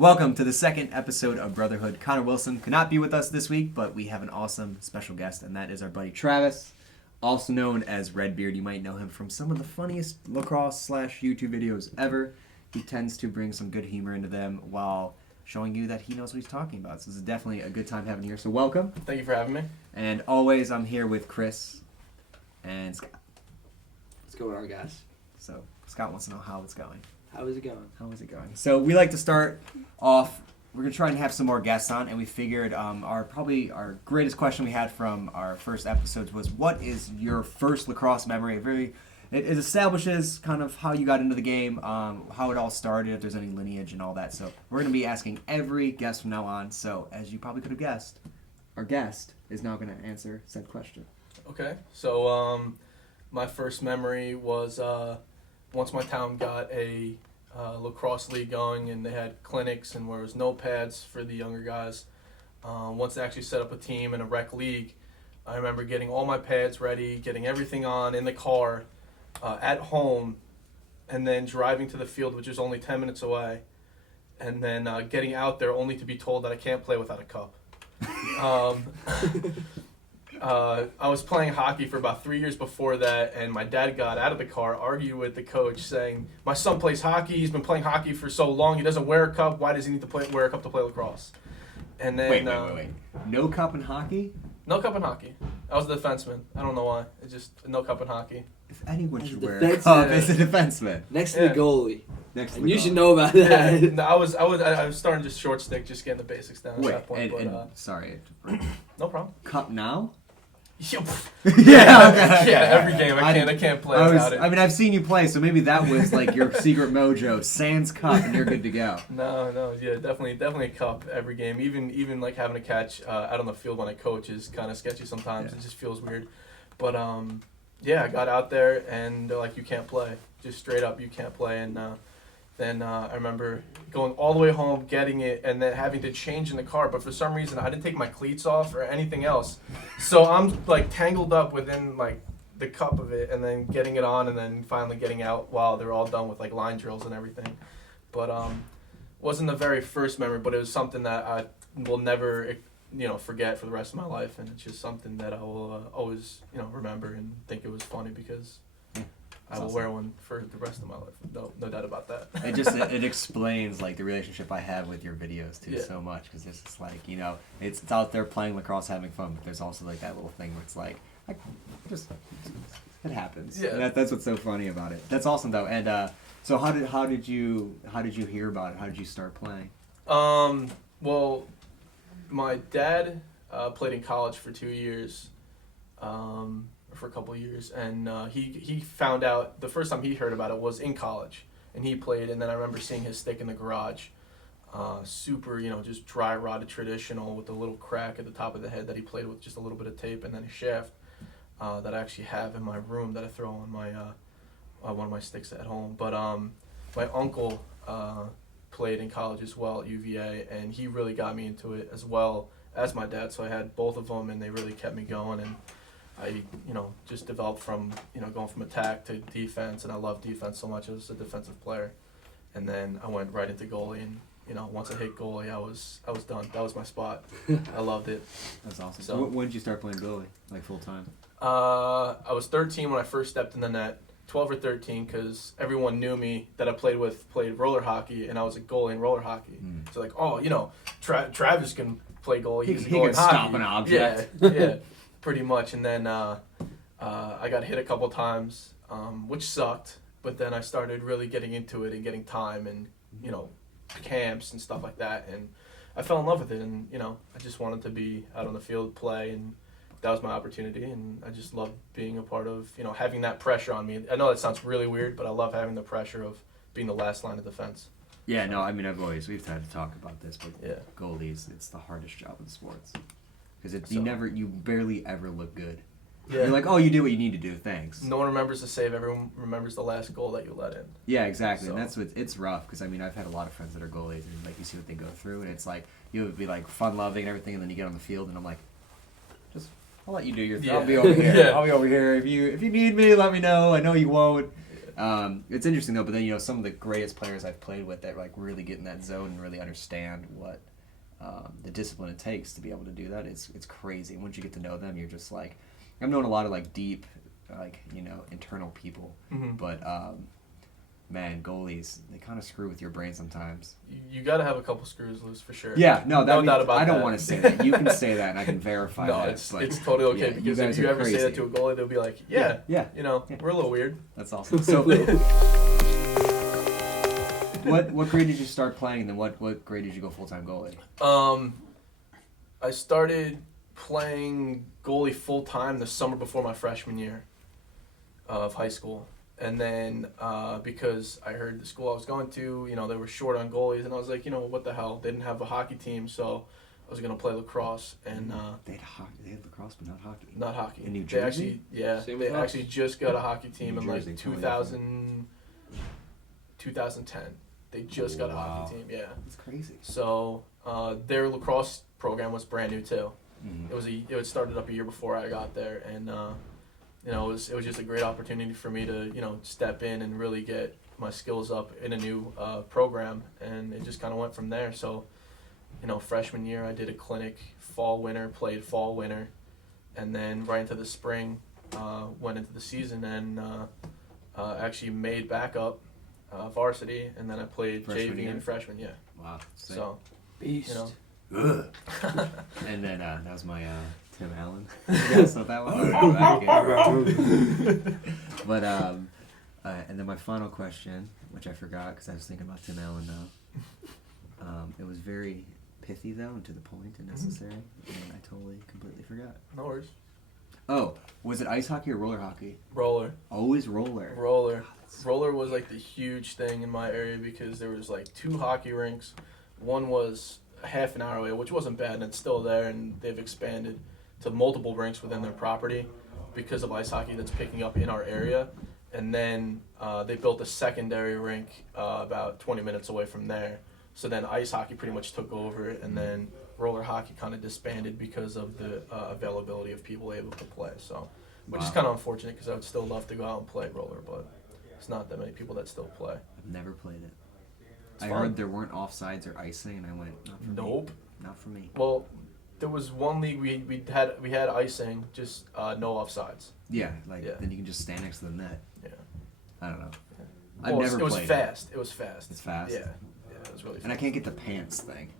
Welcome to the second episode of Brotherhood. Connor Wilson could not be with us this week, but we have an awesome special guest, and that is our buddy Travis, also known as Redbeard. You might know him from some of the funniest lacrosse/YouTube videos ever. He tends to bring some good humor into them while showing you that he knows what he's talking about. So this is definitely a good time having you here. So welcome. Thank you for having me. And always, I'm here with Chris and Scott. What's going on, guys? So Scott wants to know how it's going. How is it going? How is it going? So we like to start off. We're gonna try and have some more guests on, and we figured our greatest question we had from our first episodes was, "What is your first lacrosse memory?" It establishes kind of how you got into the game, how it all started, if there's any lineage and all that. So we're gonna be asking every guest from now on. So as you probably could have guessed, our guest is now gonna answer said question. Okay, so my first memory was once my town got a lacrosse league going, and they had clinics and where there was no pads for the younger guys. Once they actually set up a team in a rec league, I remember getting all my pads ready, getting everything on in the car at home, and then driving to the field, which was only 10 minutes away, and then getting out there only to be told that I can't play without a cup. I was playing hockey for about 3 years before that, and my dad got out of the car, argued with the coach, saying, "My son plays hockey. He's been playing hockey for so long. He doesn't wear a cup. Why does he need to wear a cup to play lacrosse?" And then Wait. No cup in hockey? no cup in hockey. I was a defenseman. I don't know why. It's just no cup in hockey. If anyone should As a wear a defenseman. cup, it's a defenseman. Next to Yeah. the goalie. Next to And the you goal. should know about that. Yeah, no, I was starting just short stick, just getting the basics down at Wait, that point. sorry. No problem. Cup now? Yeah, okay. every game I can't play without it. I mean, I've seen you play, so maybe that was like your secret mojo. Sans cup, and you're good to go. No, yeah, definitely a cup every game. Even like having a catch out on the field when I coach is kind of sketchy sometimes. Yeah. It just feels weird. But yeah, I got out there and they're like, "You can't play." Just straight up, you can't play. And then I remember going all the way home, getting it, and then having to change in the car. But for some reason, I didn't take my cleats off or anything else. So I'm like tangled up within like the cup of it, and then getting it on, and then finally getting out while they're all done with like line drills and everything. But wasn't the very first memory, but it was something that I will never forget for the rest of my life, and it's just something that I will always remember and think it was funny because I will wear one for the rest of my life. No doubt about that. It explains like the relationship I have with your videos too so much, because it's just like it's out there playing lacrosse, having fun, but there's also like that little thing where it's like it happens. Yeah. And that's what's so funny about it. That's awesome though. And so how did you hear about it? How did you start playing? Well, my dad played in college for 2 years. For a couple of years, and he found out the first time he heard about it was in college, and he played, and then I remember seeing his stick in the garage, super just dry rotted traditional with a little crack at the top of the head that he played with just a little bit of tape, and then a shaft that I actually have in my room that I throw on my one of my sticks at home. But my uncle played in college as well at UVA, and he really got me into it as well as my dad, so I had both of them, and they really kept me going. And I, just developed from, going from attack to defense, and I love defense so much. I was a defensive player, and then I went right into goalie, and once I hit goalie, I was done. That was my spot. I loved it. That's awesome. So When did you start playing goalie, like full time? I was 13 when I first stepped in the net, 12 or 13, because everyone knew me that I played roller hockey, and I was a goalie in roller hockey. So like, Travis can play goalie. He's a goalie in hockey. Stop an object. Yeah. Pretty much, and then I got hit a couple times, which sucked. But then I started really getting into it and getting time and camps and stuff like that, and I fell in love with it. And I just wanted to be out on the field, play, and that was my opportunity. And I just loved being a part of having that pressure on me. I know that sounds really weird, but I love having the pressure of being the last line of defense. Yeah, no, I mean we've had to talk about this, but Yeah. goalies, it's the hardest job in sports. Because So- you barely ever look good. Yeah. You're like, oh, you did what you need to do, thanks. No one remembers the save. Everyone remembers the last goal that you let in. Yeah, exactly. So- And that's it's rough, because I mean I've had a lot of friends that are goalies, and like you see what they go through, and it's like you would be like fun loving and everything, and then you get on the field, and I'm like, I'll let you do your thing. Yeah. I'll be over here. Yeah. I'll be over here. If you need me, let me know. I know you won't. It's interesting though. But then some of the greatest players I've played with that like really get in that zone and really understand what the discipline it takes to be able to do that. It's crazy. Once you get to know them, you're just like, I've known a lot of like deep, like internal people, but man, goalies, they kind of screw with your brain sometimes. You got to have a couple screws loose for sure. Yeah, no doubt about I don't that. want to say that. You can say that, and I can verify No, that. it's totally okay yeah, because guys if you are ever say that to a goalie, they'll be like, yeah. We're a little weird. That's awesome. So, what grade did you start playing, and then what grade did you go full-time goalie? I started playing goalie full-time the summer before my freshman year of high school. And then because I heard the school I was going to, they were short on goalies, and I was like, what the hell? They didn't have a hockey team, so I was going to play lacrosse. And They had lacrosse, but not hockey. not hockey. In New Jersey? They actually just got a hockey team in like Jersey, 2010. They just got a hockey team, yeah. That's crazy. So their lacrosse program was brand new too. Mm-hmm. It started up a year before I got there, and it was just a great opportunity for me to step in and really get my skills up in a new program, and it just kind of went from there. So freshman year I did a clinic, played fall winter, and then right into the spring went into the season and actually made backup varsity, and then I played Freshman JV year? and freshman. Yeah. Wow. Sick. So Beast. Ugh. And then that was my Tim Allen. Yes, not that one. But and then my final question, which I forgot because I was thinking about Tim Allen now. It was very pithy though, and to the point and necessary, and I totally completely forgot. No worries. Oh, was it ice hockey or roller hockey? Roller. Always roller. Roller. Roller was like the huge thing in my area because there was like 2 hockey rinks. One was a half an hour away, which wasn't bad, and it's still there, and they've expanded to multiple rinks within their property because of ice hockey that's picking up in our area. And then they built a secondary rink about 20 minutes away from there. So then ice hockey pretty much took over, and then roller hockey kind of disbanded because of the availability of people able to play. So, which is kind of unfortunate because I would still love to go out and play roller, but it's not that many people that still play. I've never played it. It's I fun. heard there weren't offsides or icing, and I went, not for me. Nope. Not for me. Well, there was one league we had icing, just no offsides. Yeah, Yeah. then you can just stand next to the net. Yeah. I don't know. Yeah. I've Well, never it was played fast. It was fast. It's fast? Yeah. Yeah, it was really fast. And I can't get the pants thing.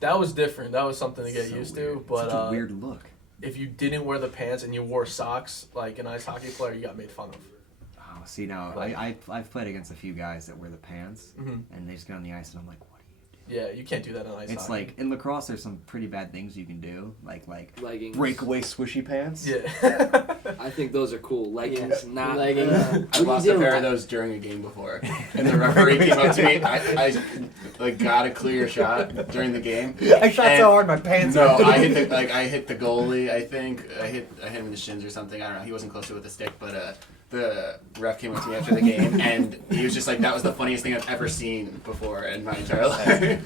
That was different. That was something to get So used weird. to. But Such a weird look. if you didn't wear the pants and you wore socks like an ice hockey player, you got made fun of. Oh, see now, Like- I've played against a few guys that wear the pants, Mhm. and they just get on the ice, and I'm like, what do you do? Yeah, you can't do that in ice It's hockey. like in lacrosse, there's some pretty bad things you can do, like Leggings. breakaway swishy pants. Yeah. I think those are cool. Leggings, not Leggings. what I are lost you a pair doing? of those during a game before, and the referee came up to me. I got a clear shot during the game. I shot And- so hard, my pants. No, I hit the goalie. I think I hit him in the shins or something. I don't know. He wasn't close to it with the stick, but the ref came up to me after the game, and he was just like, "That was the funniest thing I've ever seen before in my entire life."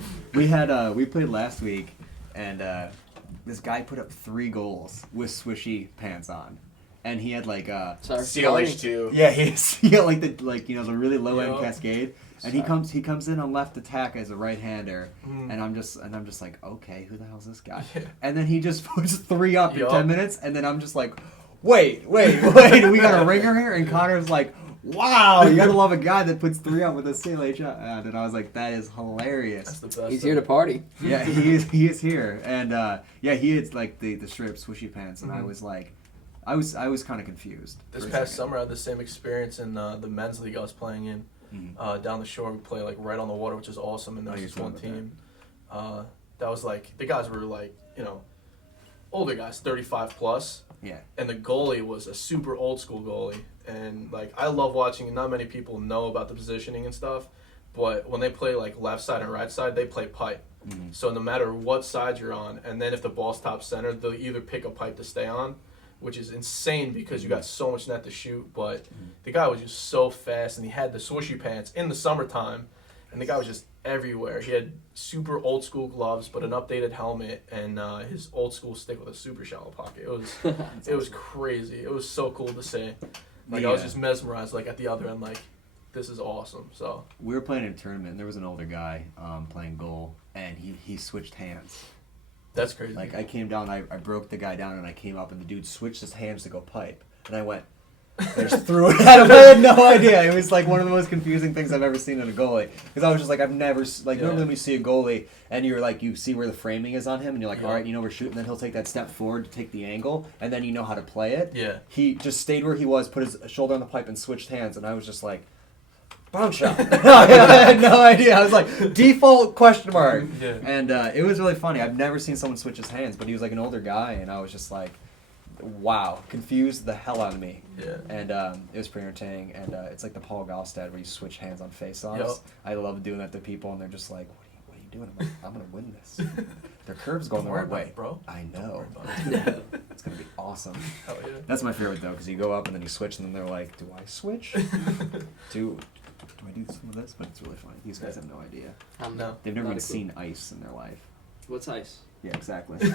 We played last week, and this guy put up 3 goals with swishy pants on, and he had like Sorry. CLH2. yeah, he had like the really low end Yup. cascade, and he comes in on left attack as a right hander, and I'm just like, okay, who the hell's this guy? Yeah. And then he just puts 3 up in Yup. 10 minutes, and then I'm just like, wait, we got a ringer here, and Connor's like, wow, you gotta love a guy that puts 3 up with a CLH, and I was like, that is hilarious. That's the best. He's here to party. Yeah, he is here, and yeah, he had like the straight up swishy pants, and I was like, I was kind of confused. This for a past second. summer, I had the same experience in the men's league I was playing in. Mhm. Down the shore, we play like right on the water, which is awesome. And there Oh, was you're this one talking team that was like, the guys were like, older guys, 35 plus. Yeah. And the goalie was a super old school goalie. And like, I love watching, not many people know about the positioning and stuff, but when they play like left side and right side, they play pipe. Mhm. So no matter what side you're on, and then if the ball's top center, they'll either pick a pipe to stay on, which is insane because you got so much net to shoot. But the guy was just so fast, and he had the swishy pants in the summertime, and the guy was just everywhere. He had super old school gloves, but an updated helmet, and his old school stick with a super shallow pocket. It was crazy. It was so cool to see. Like, I was just mesmerized, like, at the other end, like, this is awesome. So we were playing in a tournament, and there was an older guy playing goal, and he switched hands. that's crazy. Like, I came down, I broke the guy down, and I came up, and the dude switched his hands to go pipe. And I went, I just threw it at him. I had no idea. It was, like, one of the most confusing things I've ever seen in a goalie. Because I was just like, I've never, like, Yeah. normally when you see a goalie, and you're like, you see where the framing is on him, and you're like, Yeah. all right, you know we're shooting. Then he'll take that step forward to take the angle, and then you know how to play it. Yeah. He just stayed where he was, put his shoulder on the pipe, and switched hands. And I was just like, bounce shot. I had no idea. I was like, default question mark. Yeah. And it was really funny. I've never seen someone switch his hands, but he was like an older guy, and I was just like, wow, confused the hell out of me. Yeah. And it was pretty entertaining. And it's like the Paul Gostad where you switch hands on face-offs. Yep. I love doing that to people, and they're just like, what are you doing? I'm like, I'm going to win this. Their curve's going Don't the worry right about way. it, bro. I know. Don't worry about it. It's going to be awesome. Hell yeah. That's my favorite, though, because you go up and then you switch, and then they're like, do I switch? do I do some of this? But it's really funny. These guys have no idea. No. They've never Not even a clue. seen ice in their life. What's ice? Yeah, exactly. Is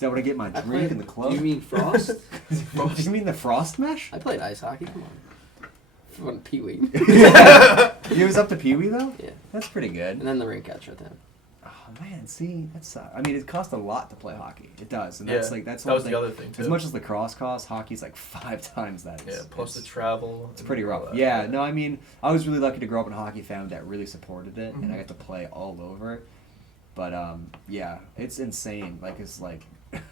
that what I get my I drink played- in the club? Do you mean frost? Do you mean the frost mesh? I played ice hockey. Come on. From Pee Wee. It was up to Pee Wee though? Yeah. That's pretty good. And then the rink catcher then. Oh man, see, that sucks. I mean, it costs a lot to play hockey. It does, and Yeah. that's like that's That one was thing. the other thing, too. As much as lacrosse costs, hockey's like 5 times that. Yeah, plus the it's, travel. it's pretty and all rough. that. Yeah, no, I mean, I was really lucky to grow up in a hockey family that really supported it, and Mhm. I got to play all over it. But yeah, it's insane. Like it's like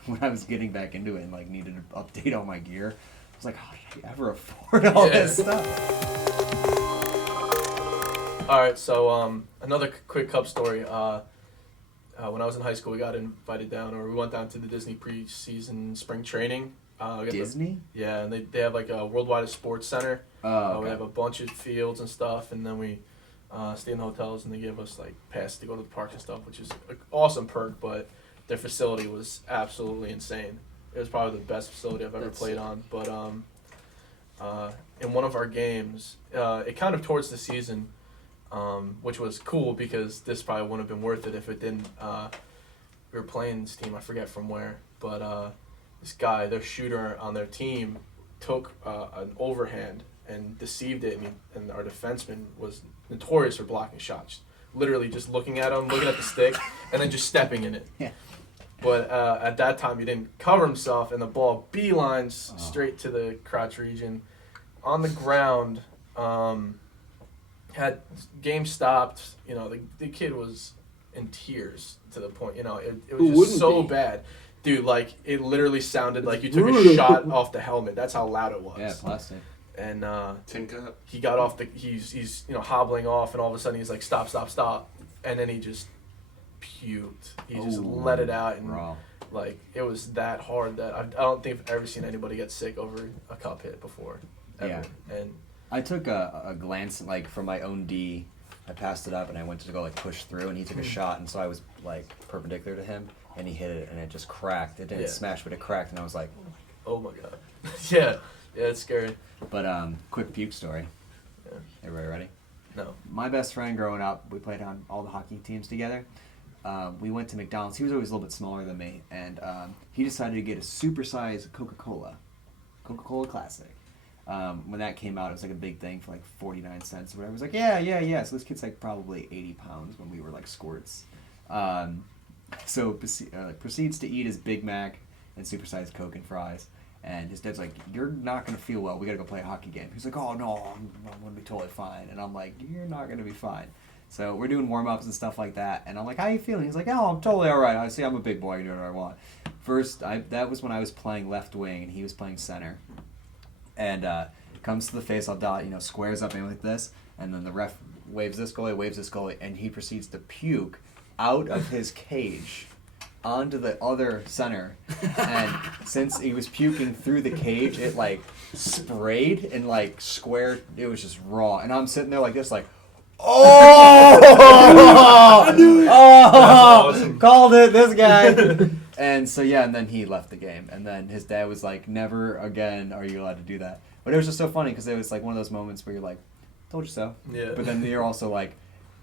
when I was getting back into it and like needed to update all my gear, I was like, how did I ever afford all this Yeah. stuff? All right, so another quick Cub story. When I was in high school, we got invited down, or we went down to the Disney preseason spring training. We got Disney? yeah, and they have like a worldwide sports center. Oh, We okay. have a bunch of fields and stuff, and then we stay in the hotels, and they give us like pass to go to the parks and stuff, which is an awesome perk. But their facility was absolutely insane. It was probably the best facility I've ever That's played sick. on. But in one of our games, it kind of towards the season, which was cool because this probably wouldn't have been worth it if it didn't. We were playing this team, I forget from where, but this guy, their shooter on their team, took an overhand and deceived it, and our defenseman was notorious for blocking shots. Literally just looking at him, looking at the stick, and then just stepping in it. Yeah. But at that time, he didn't cover himself, and the ball beelines Oh. straight to the crotch region. On the ground, had game stopped. You know, the kid was in tears to the point. You know, it Who was just wouldn't so be? bad. Dude, like, it literally sounded like you took a brutal. shot off the helmet. That's how loud it was. Yeah, plastic. And Tin cup. he got off he's hobbling off, and all of a sudden he's like, stop, and then he just puked. He just Oh, let it out, and raw. like it was that hard that I don't think I've ever seen anybody get sick over a cup hit before, ever. Yeah. And I took a glance like from my own D. I passed it up and I went to go like push through, and he took a shot, and so I was like perpendicular to him, and he hit it, and it just cracked. It didn't Yeah. smash, but it cracked, and I was like, oh my god, yeah, it's scary. but quick puke story. Yeah. Everybody ready? No. My best friend growing up, we played on all the hockey teams together. We went to McDonald's. He was always a little bit smaller than me, and he decided to get a supersized Coca-Cola Classic. When that came out, it was like a big thing for like 49 cents or whatever. I was like, yeah. So this kid's like probably 80 pounds when we were like squirts. So proceeds to eat his Big Mac and supersized Coke and fries. And his dad's like, you're not going to feel well. We got to go play a hockey game. He's like, oh, no, I'm going to be totally fine. And I'm like, you're not going to be fine. So we're doing warm-ups and stuff like that. And I'm like, how you feeling? He's like, oh, I'm totally all right. I see I'm a big boy. I can do whatever I want. First, that was when I was playing left wing and he was playing center. And comes to the face-off dot, squares up in like this. And then the ref waves this goalie, and he proceeds to puke out of his cage onto the other center, and since he was puking through the cage, it like sprayed and like squared. It was just raw, and I'm sitting there like this, like, oh, awesome. called it, this guy. And so yeah, and then he left the game, and then his dad was like, never again are you allowed to do that. But it was just so funny because it was like one of those moments where you're like, told you so. Yeah. But then you're also like,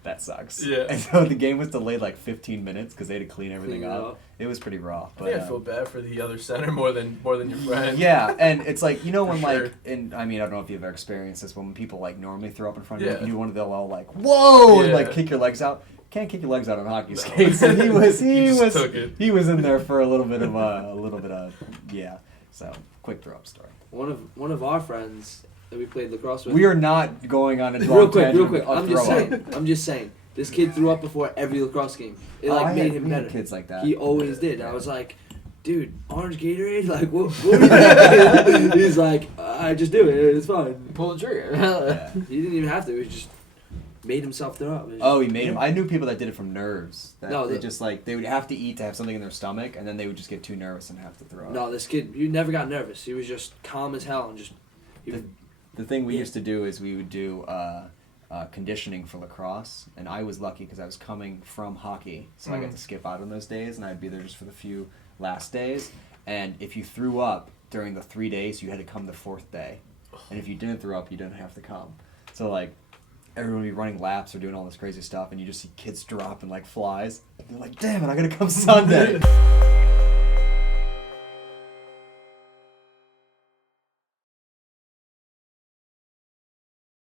that sucks. Yeah. And so the game was delayed like 15 minutes because they had to clean everything Clean it up. up. It was pretty raw. I But think I feel bad for the other center more than your friend. yeah, and it's like, you know, when For sure. like, and I mean, I don't know if you've ever experienced this, but when people like normally throw up in front of Yeah. you, you want to all like, whoa, and Yeah. like kick your legs out. Can't kick your legs out on hockey No. skates. And he just took it. was in there for a little bit of yeah. So quick throw up story. One of our friends that we played lacrosse with. We are not going on a real quick. tangent of I'm just throw up. saying. I'm just saying. This kid threw up before every lacrosse game. It Oh, like I made had- him we had better. kids like that. He always did. I was like, dude, orange Gatorade? Like, what are you doing? He's like, I just do it. It's fine. Pull the trigger. Yeah. He didn't even have to. He just made himself throw up. It was Oh, he made him. I knew people that did it from nerves. That No, they the- just like they would have to eat to have something in their stomach, and then they would just get too nervous and have to throw up. No, this kid, you never got nervous. He was just calm as hell and just. He The, the thing we Yeah. used to do is we would do conditioning for lacrosse, and I was lucky because I was coming from hockey, so I got to skip out on those days, and I'd be there just for the few last days. And if you threw up during the 3 days, you had to come the fourth day, and if you didn't throw up, you didn't have to come. So like everyone would be running laps or doing all this crazy stuff, and you just see kids dropping like flies. And they're like, "Damn it, I gotta come Sunday."